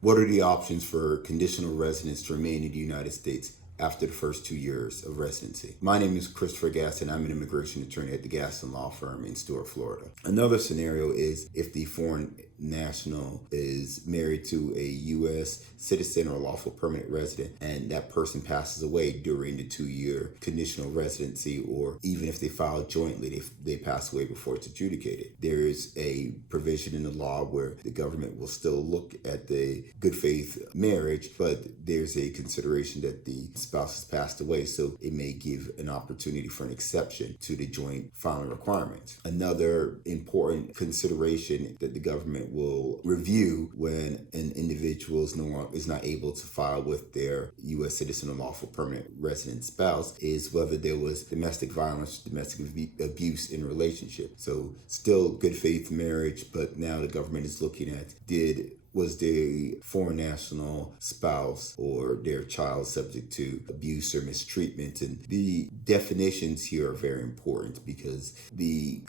What are the options for conditional residents to remain in the United States after the first 2 years of residency? My name is Christopher Gaston. I'm an immigration attorney at the Gaston Law Firm in Stuart, Florida. Another scenario is if the foreign national is married to a U.S. citizen or lawful permanent resident and that person passes away during the 2-year conditional residency, or even if they file jointly, they pass away before it's adjudicated. There is a provision in the law where the government will still look at the good faith marriage, but there's a consideration that the spouse has passed away, so it may give an opportunity for an exception to the joint filing requirements. Another important consideration that the government will review when an individual is not able to file with their U.S. citizen or lawful permanent resident spouse is whether there was domestic violence, domestic abuse in a relationship. So still good faith marriage, but now the government is looking at was the foreign national spouse or their child subject to abuse or mistreatment? And the definitions here are very important because the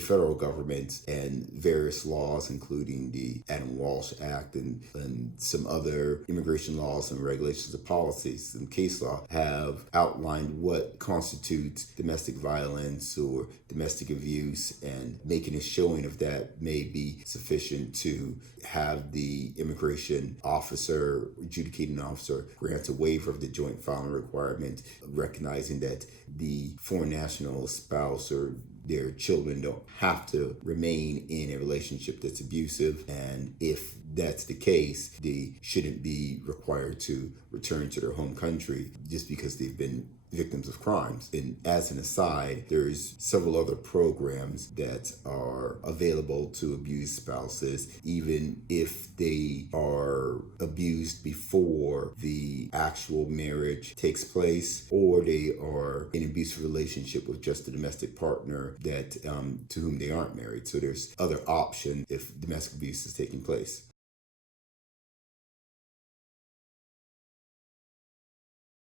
federal government and various laws, including the Adam Walsh Act and some other immigration laws and regulations and policies and case law, have outlined what constitutes domestic violence or domestic abuse, and making a showing of that may be sufficient to have the immigration officer, adjudicating officer, grant a waiver of the joint filing requirement, recognizing that the foreign national spouse or their children don't have to remain in a relationship that's abusive. And if that's the case, they shouldn't be required to return to their home country just because they've been victims of crimes. And as an aside, there's several other programs that are available to abused spouses, even if they are abused before the actual marriage takes place, or they are in an abusive relationship with just a domestic partner that to whom they aren't married. So there's other options if domestic abuse is taking place.